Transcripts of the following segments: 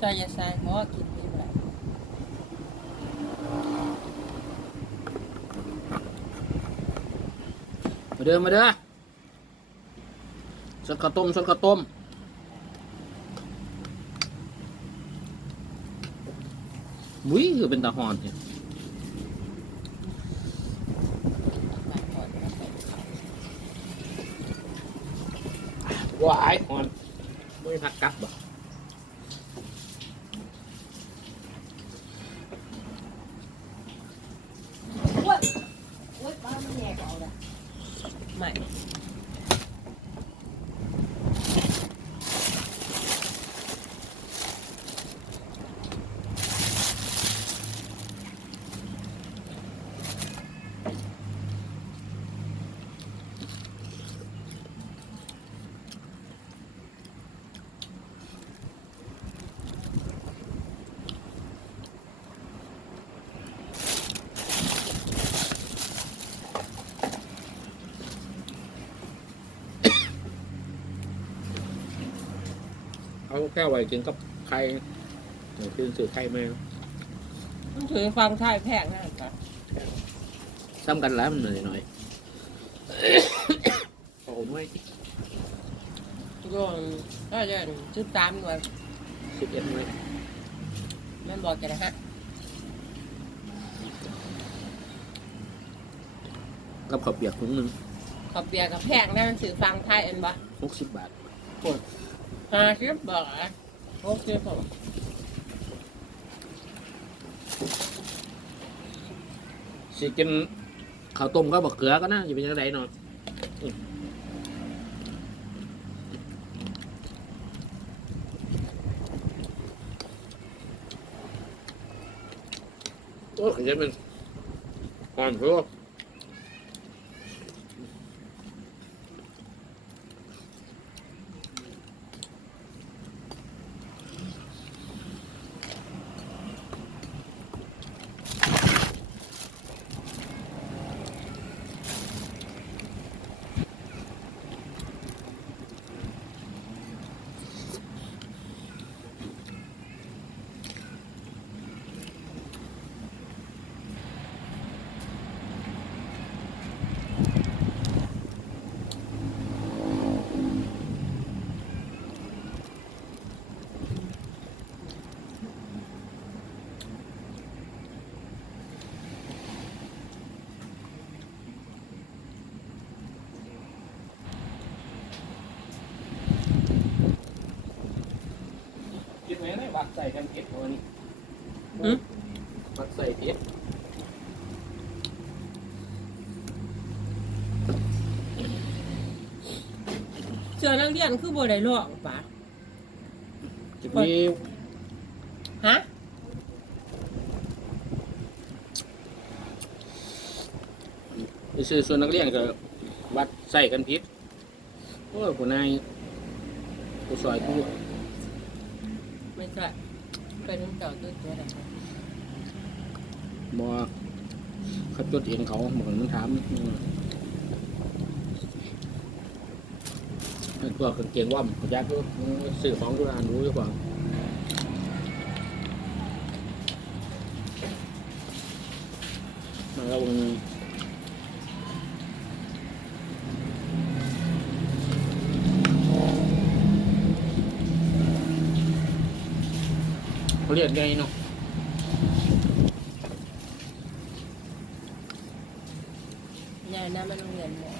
ส่ยาใส่เพราะว่ากินนี่แหละมาเด้อมาเด้อสดข้าวต้มสดข้าวต้มมุ้ยคือเป็นตาหอนเนี่ยไปก่อนแล้วไปเขาว้ายหอนมุ้ยพักกัดบ่ โอ้ยโอ้ยป้ามันแย่เอาละ ไม่ เอาแค่ไว้กินกับไข่เดี๋ยวกินสื่อไข่แม่ต้องถือฟังไทยแพงนะจ๊ะซ้ำกันแล้วมันหน่อยหน่อยโอ้ไม่ก็ก็จะซื้อตามหน่วยสิบเอ็ดไม่แม่นบอกกันนะฮะกับข้าวเปียกถุงหนึ่งขอบเบียร์กับแพงนะมันถือฟังไทยเอ็นบ่หกสิบบาท ห้าสิบบอกอะหกสิบผมสิกินข้าวต้มก็บอกเกลือก็นะอย่าเป็นยังไงเนาะอืมโอ้ยจะเป็นอ่อนเพื่อ ใส่กันเก็บตัวนี้วักใส่เพชรเสื้อนักเรียนคือบ่ได้ลอกปะจะมีฮะไปซื้อส่วนนักเรียนก็วัดใส่กันพิษโอ้ยผู้นายผู้ซอยผู้ ไม่ใช่เป็นน้ำเจ้าตัวตัวไหนบอเขาจดเองเขาเหมือนมันถามตัวกางเกงว่ำเขายักษ์ซื้อของดูอ่านรู้ดีกว่ามาแล้วมัน เรียกไงเนาะเนี่ยนะมันเรียนหมอ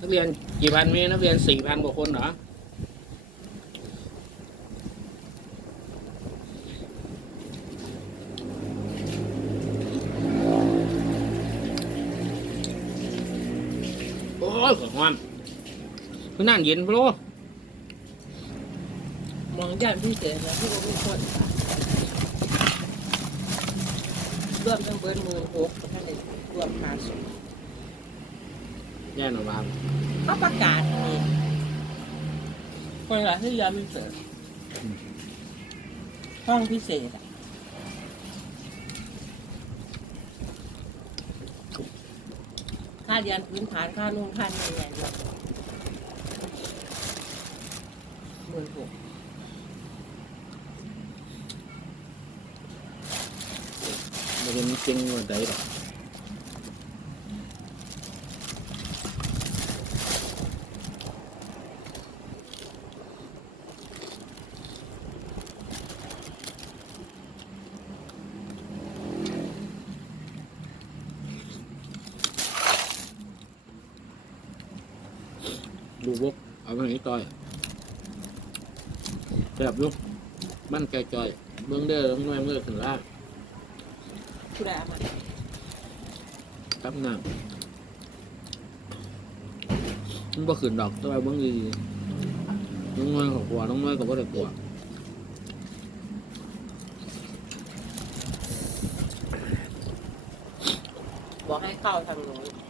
นักเรียนกี่พันเมีนักเรียนสี่พันกว่าคนเหรอ ยขอความคือนั่งเย็นพะโลมองย่านพี่เสือนะที่ว่ามีคนปะรวมทั้งเบิร์นหมื่นหกท่านเลยรวมค่าสูงแย่หน่อยว่าเขาประกาศนี่คนละที่ยามีเสือห้องพิเศษอะาาเรียนพื้นฐานค่านู่นค่านี่ใหญ่เลยหมื่นหกมันเป็นเก่งว่าใดหรอก ดูบกเอาไปไหนต่อยแบบลูกมันแก่จอยเบื้องเด้อต้องน้อยเมื่อถึงล่างผู้ใดเอามาครับน้ำมันบ่ขึ้นดอกแต่ว่าเบื้องดีน้องน้อยของกลัวน้องน้อยก็บ่ได้กลัวบอกให้เข้าทางโน้น